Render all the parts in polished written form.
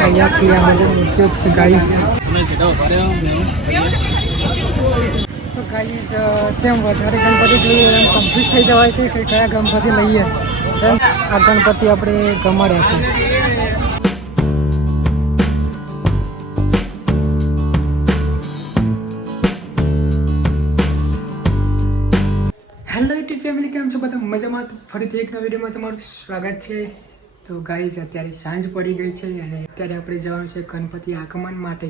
અહીંયાથી આ બધું મૂર્તિઓ જ છે ગાઈસ. તો ગાઈસ જેમ વધારે ગણપતિ જોઈએ એમ કન્ફ્યુઝ થઈ જવાય છે કે કયા ગણપતિ લઈએ. એમ આ ગણપતિ આપણે ગમાડ્યા છે. હેલો યુટ્યુબ ફેમિલી, કેમ છો બધા? મજામાં? તો ફરીથી એક નવા વિડીયોમાં તમારું સ્વાગત છે. તો ગાઈઝ અત્યારે સાંજ પડી ગઈ છે અને અત્યારે આપણે જવાનું છે ગણપતિ આગમન માટે.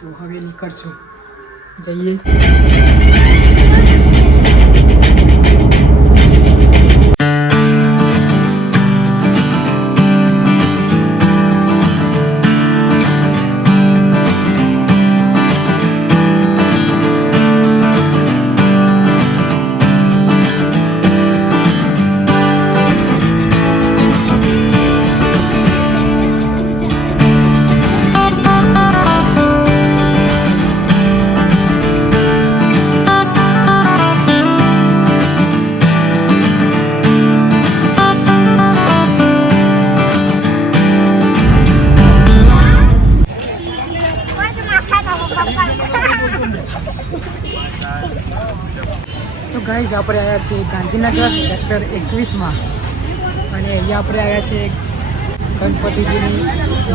તો હવે નીકળશું, જઈએ. તો ગાઈઝ આપણે આવ્યા છીએ ગાંધીનગર સેક્ટર 21માં અને અહીંયા આપણે આવ્યા છીએ ગણપતિજીની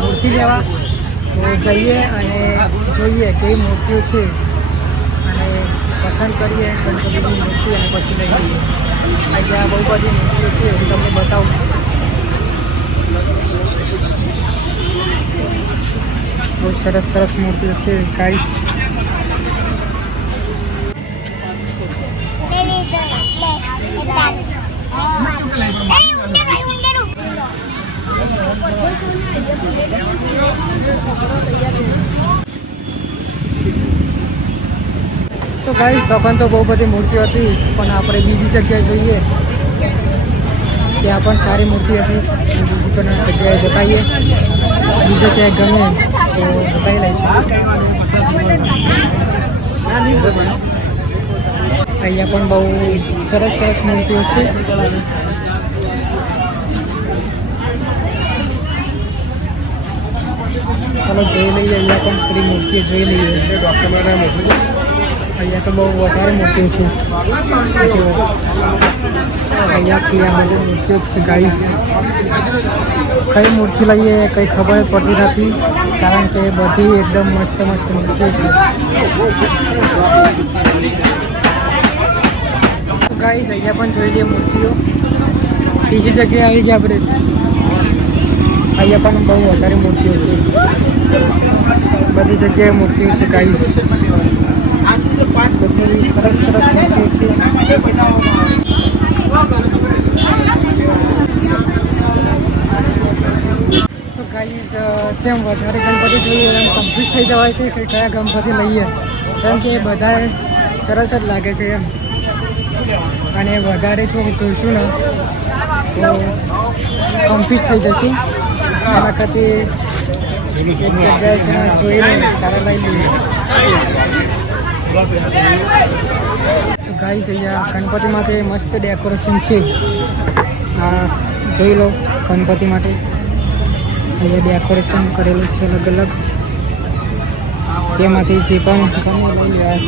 મૂર્તિ લેવા. તો જઈએ અને જોઈએ કેવી મૂર્તિઓ છે અને પસંદ કરીએ ગણપતિની મૂર્તિ અને પછી લઈ લઈએ. અહીંયા બહુ બધી મૂર્તિઓ છે, હું તમને બતાવું. બહુ સરસ સરસ મૂર્તિઓ છે ગાઈઝ. તો ગાઈસ તখন તો બહુ બધી મૂર્તિઓ હતી, પણ આપણે બીજી જગ્યાએ જોઈએ ત્યાં પણ સારી મૂર્તિ હતી. બીજી પણ જગ્યાએ જતાઈએ, બીજે ક્યાંય ગમે તો બતાવી લઈશું. અહીંયા પણ બહુ સરસ સરસ મૂર્તિઓ છે. ચાલો જોઈ લઈએ. અહીંયા પણ થોડી મૂર્તિઓ જોઈ લઈએ. અહીંયા તો બહુ વધારે મૂર્તિઓ છે. અહીંયાથી આ બધી મૂર્તિઓ જ છે ગાઈસ. કઈ મૂર્તિ લઈએ કંઈ ખબર જ પડતી નથી, કારણ કે બધી એકદમ મસ્ત મસ્ત મૂર્તિઓ છે. ગાઈસ અહીંયા પણ જોઈ લઈએ મૂર્તિઓ. ત્રીજી જગ્યાએ આવી ગયા આપણે. અહીંયા પણ બહુ વધારે મૂર્તિઓ છે. બધી જગ્યાએ મૂર્તિઓ છે ગાઈસ. બધી સરસ સરસ મૂર્તિઓ છે. તો ગાઈસ જેમ વધારે ગણપતિ જોઈએ એમ કન્ફ્યુઝ થઈ જવાય છે કે કયા ગણપતિ લઈએ, કેમ કે બધા સરસ જ લાગે છે એમ. અને વધારે જો જોઈશું ને તો કન્ફ્યુઝ થઈ જશું. એના ખાતે એક જગ્યાએ છે ને જોઈને સારા લઈ લઈએ. તો ગાઈસ અહીંયા ગણપતિ માટે મસ્ત ડેકોરેશન છે. આ જોઈ લો, ગણપતિ માટે અહીંયા ડેકોરેશન કરેલું છે અલગ અલગ, જેમાંથી જે પણ ગમે લઈ જાય.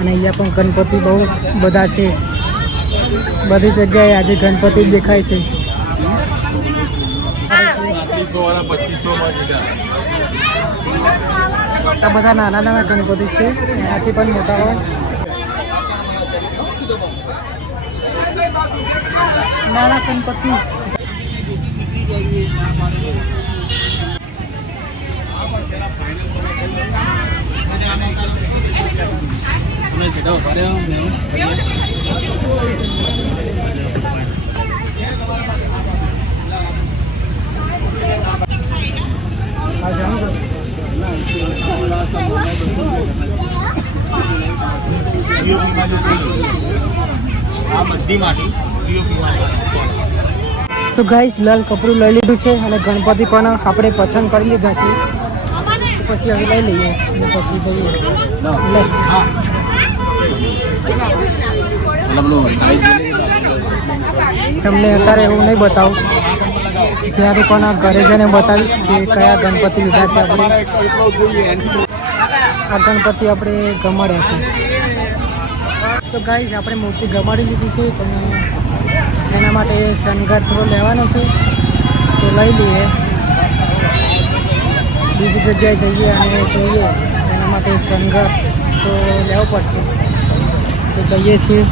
અને અહીંયા પણ ગણપતિ બહુ બધા છે. બધી જગ્યાએ આજે ગણપતિ દેખાય છે. આ બધા નાના નાના ગણપતિ છે, એનાથી પણ મોટા હોય. નાના ગણપતિ તો ગાઈસ લાલ કપડું લઈ લીધું છે અને ગણપતિ પણ આપણે પસંદ કરી લીધા છે. પછી હવે લઈ લઈએ અને પછી જઈએ. તમને અત્યારે હું નહીં બતાવું, જ્યારે પણ આ ઘરે જઈને બતાવીશ કે કયા ગણપતિ લીધા છે આપણે. આ ગણપતિ આપણે ગમાડ્યા છે. તો ગાઈઝ આપણે મૂર્તિ ગમાડી લીધી છે, પણ એના માટે શણગાર થોડો લેવાનો છે, તો લઈ લઈએ. બીજી જગ્યાએ જઈએ અને જોઈએ, એના માટે શણગાર તો લેવો પડશે. તો જઈએ છીએ.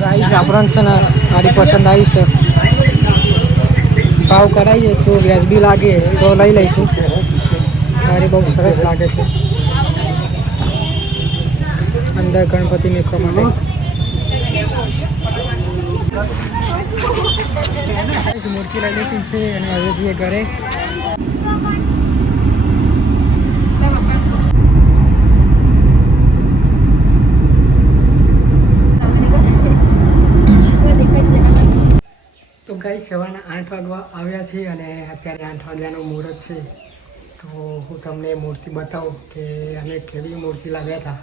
ગાઈસ આપણને છે ને મારી પસંદ આવી છે. ભાવ કરાવીએ તો વ્યાજબી લાગે તો લઈ લઈશું. મારી બહુ સરસ લાગે છે અંદર ગણપતિ મૂકવા માટે. મૂર્તિ લઈ લીધી છે અને હવે જઈએ ઘરે. તો ગાઈસ સવારના 8 વાગવા આવ્યા છે અને અત્યારે 8 વાગ્યાનું મુહૂર્ત છે. તો હું તમને મૂર્તિ બતાવું કે અમે કેવી મૂર્તિ લાવ્યા હતા.